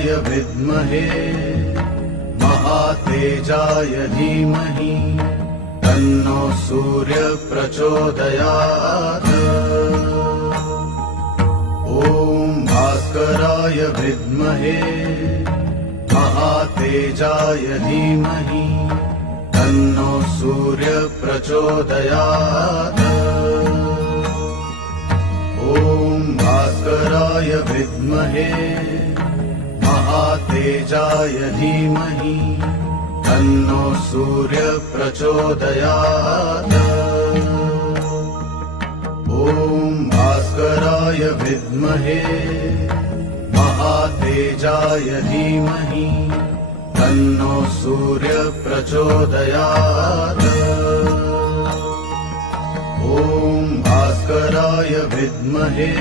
भास्कराय विद्महे महातेजाय धीमहि तन्नो सूर्य प्रचोदयात्। ॐ भास्कराय विद्महे महातेजाय धीमहि तन्नो सूर्य प्रचोदयात्। ॐ भास्कराय विद्महे महातेजाय धीमहि तन्नो सूर्य प्रचोदयात्। ॐ भास्कराय विद्महे महातेजाय धीमहि तन्नो सूर्य प्रचोदयात्। ॐ भास्कराय विद्महे